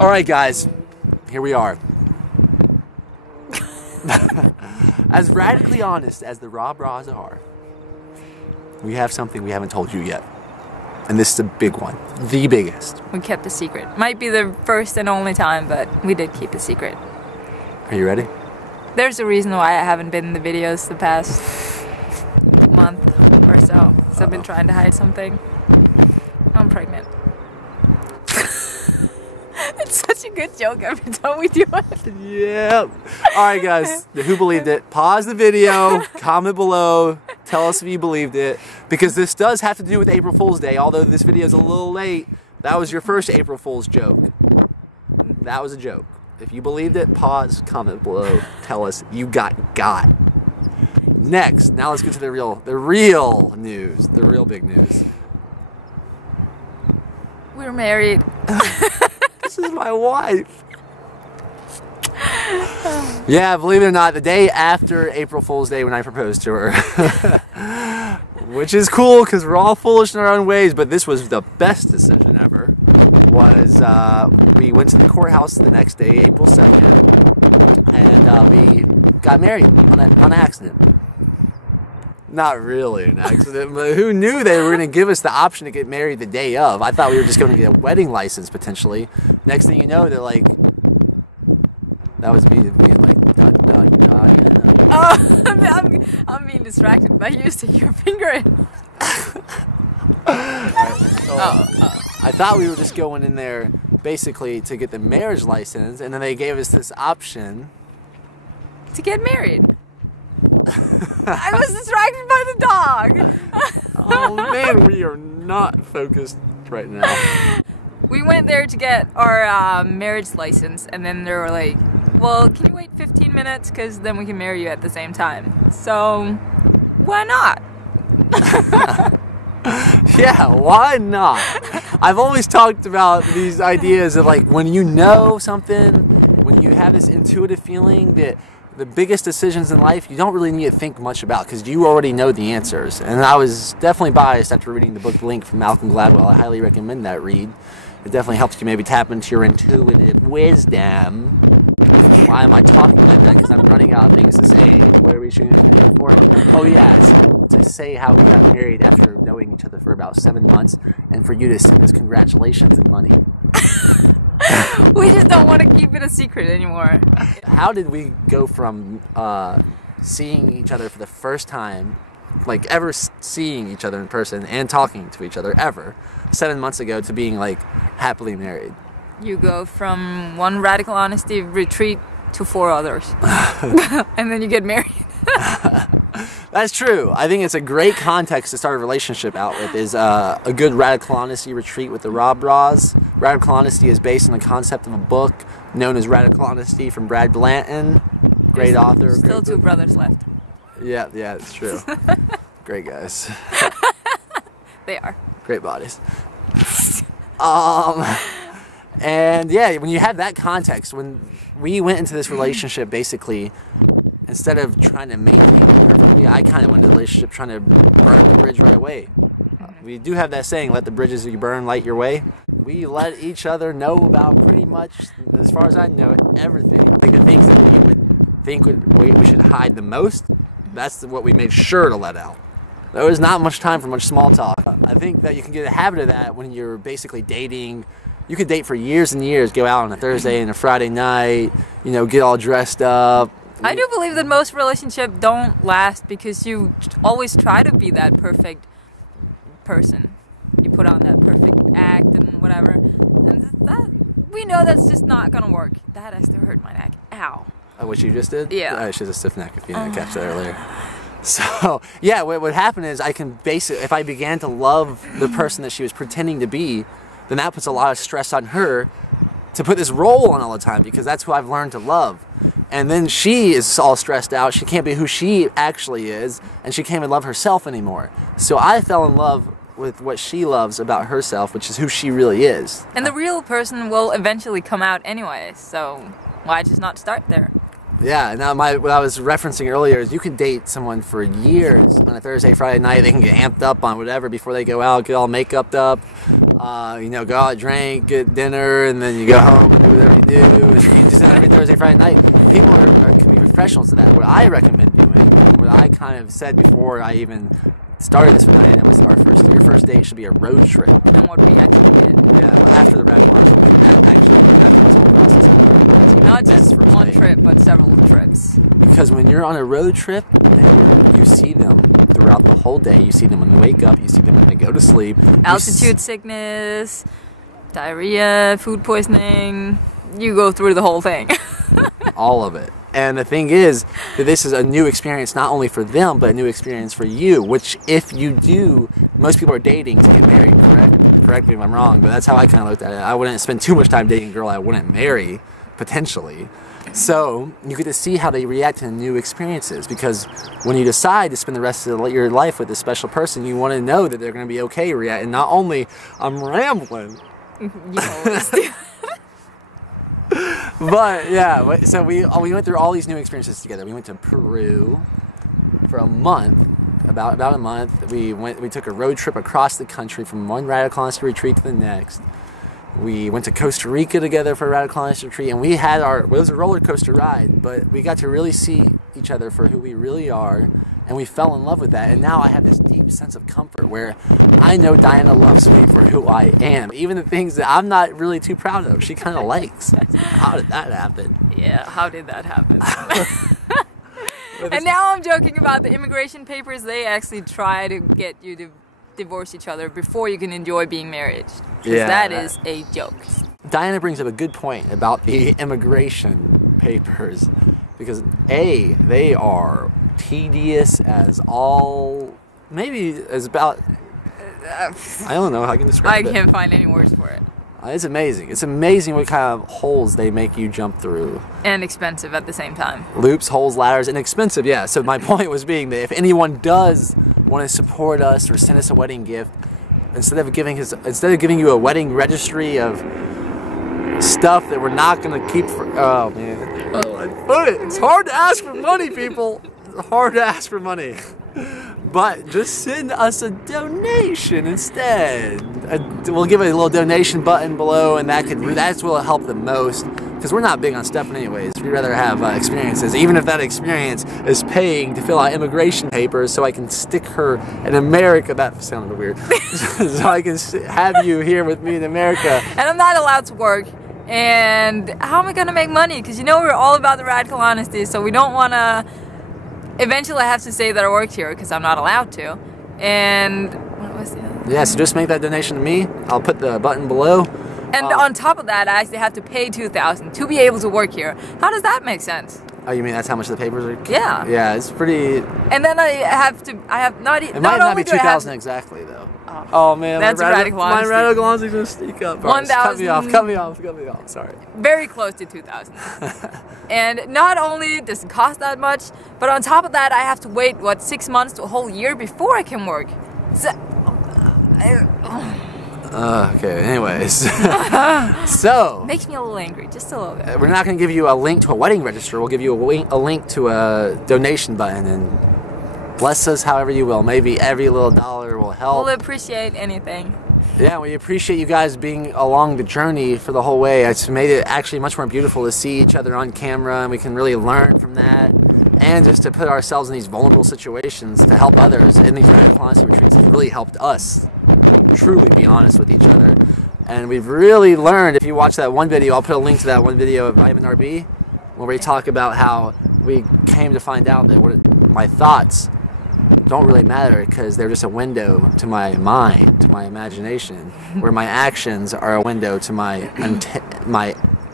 Alright guys, here we are. As radically honest as the RawBrahs are, we have something we haven't told you yet. And this is a big one. The biggest. We kept a secret. Might be the first and only time, but we did keep a secret. Are you ready? There's a reason why I haven't been in the videos the past month or so. So I've been trying to hide something. I'm pregnant. It's such a good joke every time we do it. Yep. Alright guys, who believed it? Pause the video, comment below, tell us if you believed it. Because this does have to do with April Fool's Day, although this video is a little late. That was your first April Fool's joke. That was a joke. If you believed it, pause, comment below, tell us you got. Next, now let's get to the real news, the real big news. We're married. This is my wife. Yeah, believe it or not, the day after April Fool's Day when I proposed to her. Which is cool because we're all foolish in our own ways, but this was the best decision ever. We went to the courthouse the next day, April 2nd, and we got married on accident. Not really an accident, but who knew they were going to give us the option to get married the day of? I thought we were just going to get a wedding license potentially. Next thing you know, they're like, that was me being like, dot. Oh, I'm being distracted by you sticking your finger in. I thought we were just going in there basically to get the marriage license, and then they gave us this option to get married. I was distracted by the dog. Oh man, we are not focused right now. We went there to get our marriage license, and then they were like, well, can you wait 15 minutes? Because then we can marry you at the same time. So, why not? Yeah, why not? I've always talked about these ideas of like when you know something, when you have this intuitive feeling that the biggest decisions in life you don't really need to think much about because you already know the answers. And I was definitely biased after reading the book Link from Malcolm Gladwell. I highly recommend that read. It definitely helps you maybe tap into your intuitive wisdom. Why am I talking like that? Because I'm running out of things to say. What are we shooting for? Oh yes, to say how we got married after knowing each other for about 7 months, and for you to send us congratulations and money. We just don't want to keep it a secret anymore. How did we go from seeing each other for the first time, like ever seeing each other in person and talking to each other ever, 7 months ago, to being like happily married? You go from one radical honesty retreat to 4 others. And then you get married. That's true. I think it's a great context to start a relationship out with is a good radical honesty retreat with the RawBrahs. Radical honesty is based on the concept of a book known as Radical Honesty from Brad Blanton. Great author. Still 2 brothers left. Yeah, it's true. Great guys. They are. Great bodies. And yeah, when you have that context, when we went into this relationship, basically, instead of trying to maintain it perfectly, I kind of went into the relationship trying to burn the bridge right away. We do have that saying, let the bridges you burn light your way. We let each other know about pretty much, as far as I know, everything. Like the things that we would think we should hide the most, that's what we made sure to let out. There was not much time for much small talk. I think that you can get a habit of that when you're basically dating. You could date for years and years, go out on a Thursday and a Friday night, you know, get all dressed up. I do believe that most relationships don't last because you always try to be that perfect person. You put on that perfect act and whatever. And that, we know that's just not going to work. That has to hurt my neck. Ow. Oh, what you just did? Yeah. She has a stiff neck if you didn't catch that earlier. So, yeah, what would happen is I can basically, if I began to love the person that she was pretending to be, then that puts a lot of stress on her to put this role on all the time because that's who I've learned to love. And then she is all stressed out. She can't be who she actually is, and she can't even love herself anymore. So I fell in love with what she loves about herself, which is who she really is. And the real person will eventually come out anyway, so why just not start there? Yeah, now what I was referencing earlier is you can date someone for years on a Thursday, Friday night. They can get amped up on whatever before they go out, get all make-upped up, you know, go out, drink, get dinner, and then you go home and do whatever you do. You just every Thursday, Friday night. People can be professionals at that. What I recommend doing, and what I kind of said before I even started this with Diana, was your first date should be a road trip. And what we actually did. Yeah, after the whole process. Not just one trip, but several trips. Because when you're on a road trip, and you see them throughout the whole day. You see them when they wake up. You see them when they go to sleep. Altitude sickness, diarrhea, food poisoning. You go through the whole thing. All of it. And the thing is that this is a new experience, not only for them, but a new experience for you, which if you do, most people are dating to get married, correct me if I'm wrong, but that's how I kind of looked at it. I wouldn't spend too much time dating a girl I wouldn't marry, potentially. So you get to see how they react to new experiences, because when you decide to spend the rest of your life with this special person, you want to know that they're going to be okay reacting. Not only, I'm rambling. You always do. But yeah, so we went through all these new experiences together. We went to Peru for a month, about a month. We took a road trip across the country from one radical honesty retreat to the next. We went to Costa Rica together for a radical honesty retreat, and it was a roller coaster ride, but we got to really see each other for who we really are, and we fell in love with that. And now I have this deep sense of comfort where I know Diana loves me for who I am, even the things that I'm not really too proud of. She kind of likes. How did that happen? Yeah, how did that happen? And now I'm joking about the immigration papers. They actually try to get you to divorce each other before you can enjoy being married. Yeah, that is a joke. Diana brings up a good point about the immigration papers, because they are tedious as all, maybe as about, I don't know how I can describe it. I can't find any words for it. It's amazing. It's amazing what kind of holes they make you jump through. And expensive at the same time. Loops, holes, ladders, and expensive, yeah. So my point was being that if anyone does want to support us or send us a wedding gift, instead of giving you a wedding registry of stuff that we're not going to keep for, oh man. It's hard to ask for money, people. It's hard to ask for money. But just send us a donation instead. We'll give a little donation button below, and that's what will help the most, because we're not big on stuff anyways. We'd rather have experiences, even if that experience is paying to fill out immigration papers so I can stick her in America. That sounded weird. So I can have you here with me in America. And I'm not allowed to work. And how am I going to make money? Because we're all about the radical honesty, so we don't want to... Eventually I have to say that I worked here because I'm not allowed to. And what was the other thing? Yeah, so just make that donation to me. I'll put the button below. And on top of that, I actually have to pay $2,000 to be able to work here. How does that make sense? Oh, you mean that's how much the papers are? Yeah. Yeah, it's pretty... And then I have not... It might not be 2,000 exactly, though. Oh man, that's radical honesty. My radical honesty is going to sneak up. 1,000. Cut me off, sorry. Very close to 2,000. And not only does it cost that much, but on top of that, I have to wait, 6 months to a whole year before I can work. So... Okay, anyways. So... Makes me a little angry, just a little bit. We're not going to give you a link to a wedding register. We'll give you a link to a donation button, and bless us however you will. Maybe every little dollar will help. We'll appreciate anything. Yeah, we appreciate you guys being along the journey for the whole way. It's made it actually much more beautiful to see each other on camera, and we can really learn from that. And just to put ourselves in these vulnerable situations to help others in these radical honesty retreats has really helped us truly be honest with each other. And we've really learned, if you watch that one video, I'll put a link to that one video of Vitamin RB, where we talk about how we came to find out that my thoughts don't really matter because they're just a window to my mind, to my imagination, where my actions are a window to my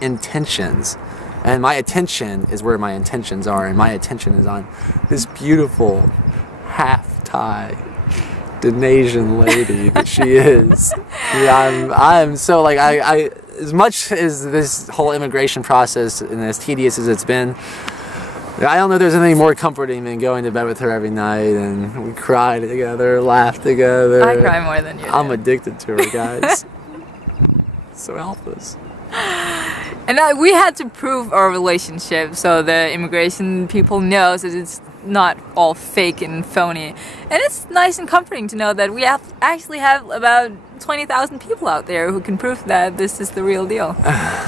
intentions. And my attention is where my intentions are, and my attention is on this beautiful half-Thai Indonesian lady that she is. Yeah, I'm so like I as much as this whole immigration process and as tedious as it's been, I don't know if there's anything more comforting than going to bed with her every night and we cry together, laugh together. I cry more than you do. I'm addicted to her, guys. So help us. And we had to prove our relationship so the immigration people know that it's not all fake and phony. And it's nice and comforting to know that we actually have about 20,000 people out there who can prove that this is the real deal.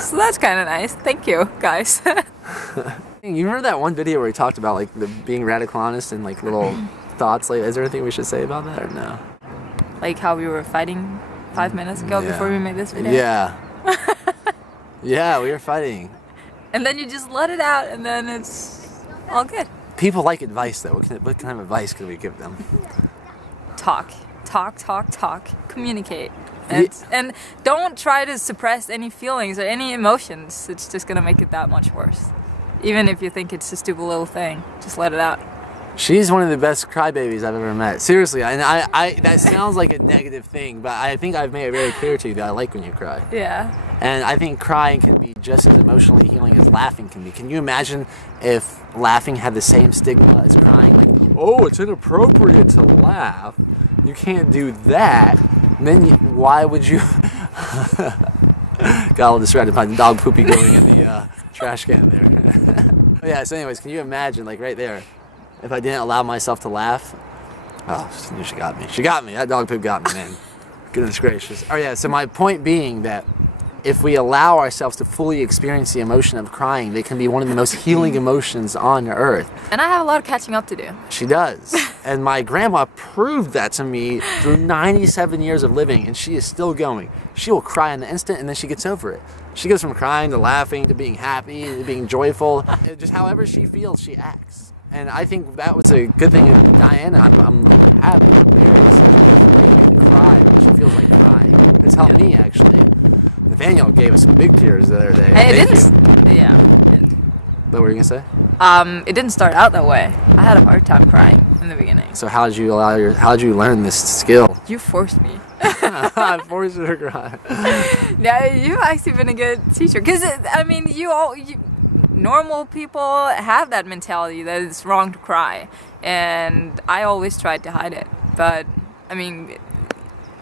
So that's kind of nice. Thank you, guys. You remember that one video where he talked about like being radical honest and like little thoughts? Like, is there anything we should say about that or no? Like how we were fighting 5 minutes ago before we made this video? Yeah. Yeah, we were fighting. And then you just let it out and then it's all good. People like advice though. What kind of advice can we give them? Talk. Communicate. And don't try to suppress any feelings or any emotions. It's just gonna make it that much worse. Even if you think it's a stupid little thing, just let it out. She's one of the best crybabies I've ever met. Seriously, and I that sounds like a negative thing, but I think I've made it very clear to you that I like when you cry. Yeah. And I think crying can be just as emotionally healing as laughing can be. Can you imagine if laughing had the same stigma as crying? Like, oh, it's inappropriate to laugh. You can't do that. And then why would you... Got all distracted by the dog poopy going in the trash can there. Yeah, so anyways, can you imagine, like right there, if I didn't allow myself to laugh? Oh, she got me. She got me. That dog poop got me, man. Goodness gracious. Oh yeah, so my point being that if we allow ourselves to fully experience the emotion of crying, they can be one of the most healing emotions on earth. And I have a lot of catching up to do. She does. And my grandma proved that to me through 97 years of living, and she is still going. She will cry in the instant, and then she gets over it. She goes from crying to laughing to being happy to being joyful. Just however she feels, she acts. And I think that was a good thing in Diana. I'm happy and very she can cry when she feels like crying. It's helped me, actually. Nathaniel gave us some big tears the other day. It didn't. Yeah. What were you gonna say? It didn't start out that way. I had a hard time crying in the beginning. So how did you learn this skill? You forced me. I forced you to cry. Yeah, you've actually been a good teacher. Because I mean, normal people have that mentality that it's wrong to cry, and I always tried to hide it. But I mean,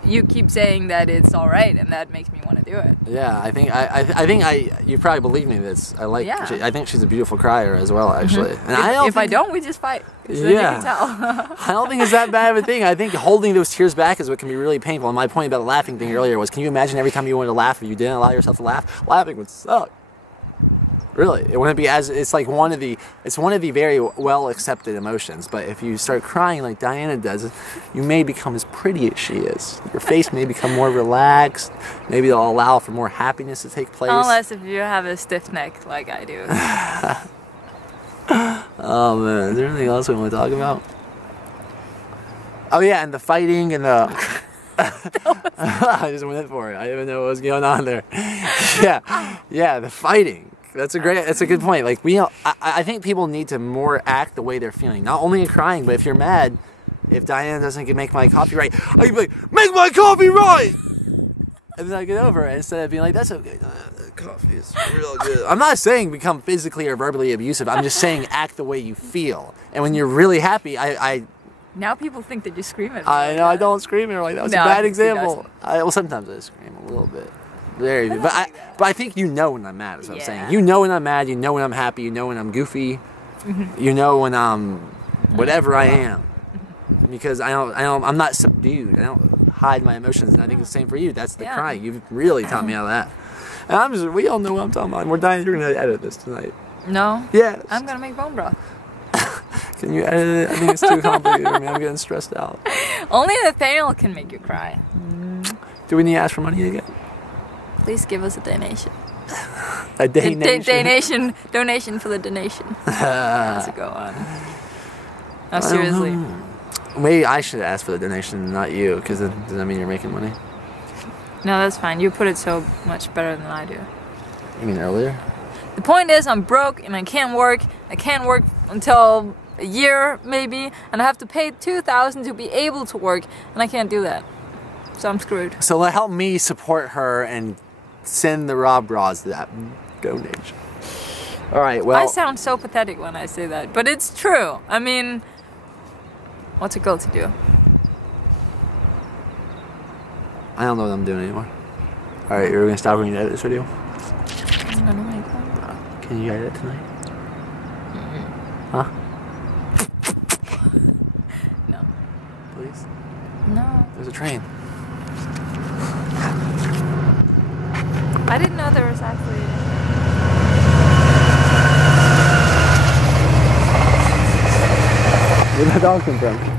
you keep saying that it's all right, and that makes me want to do it. Yeah, I think you probably believe me. I think she's a beautiful crier as well, actually. Mm-hmm. And if I don't, we just fight. So yeah, you can tell. I don't think it's that bad of a thing. I think holding those tears back is what can be really painful. And my point about the laughing thing earlier was, can you imagine every time you wanted to laugh, if you didn't allow yourself to laugh, laughing would suck. Really, it wouldn't be it's one of the very well accepted emotions. But if you start crying like Diana does, you may become as pretty as she is. Your face may become more relaxed. Maybe it'll allow for more happiness to take place. Unless if you have a stiff neck like I do. Oh man, is there anything else we want to talk about? Oh yeah, and the fighting and the... I just went in for it. I didn't even know what was going on there. Yeah, the fighting. That's a good point. Like I think people need to more act the way they're feeling. Not only in crying, but if you're mad, if Diana doesn't make my coffee right, I can be like, make my coffee right! And then I get over it instead of being like, that's okay. The coffee is real good. I'm not saying become physically or verbally abusive. I'm just saying act the way you feel. And when you're really happy, Now people think that you scream at me. I know, I don't scream at her like that. Was a bad example. Well, sometimes I scream a little bit. Very, but I think you know when I'm mad. Is what I'm saying. You know when I'm mad. You know when I'm happy. You know when I'm goofy. You know when I'm whatever I am, because I'm not subdued. I don't hide my emotions, and I think it's the same for you. That's the crying. You've really taught me out of that. And we all know what I'm talking about. We're dying. You're gonna edit this tonight. No. Yes. I'm gonna make bone broth. Can you edit it? I think it's too complicated for me. I'm getting stressed out. Only Nathaniel can make you cry. Do we need to ask for money again? Please give us a donation. A donation? Donation for the donation. How's it go on? No, seriously. Maybe I should ask for the donation, not you, because does that mean you're making money? No, that's fine. You put it so much better than I do. You mean earlier? The point is, I'm broke and I can't work. I can't work until a year, maybe, and I have to pay $2,000 to be able to work, and I can't do that. So I'm screwed. So help me support her and send the RawBrahs that donation. All right, well... I sound so pathetic when I say that, but it's true. I mean, what's a girl to do? I don't know what I'm doing anymore. All right, you're going to stop when you edit this video? I'm gonna make one. Can you edit it tonight? Huh? There's a train. I didn't know there was actually. Where'd that dog come from?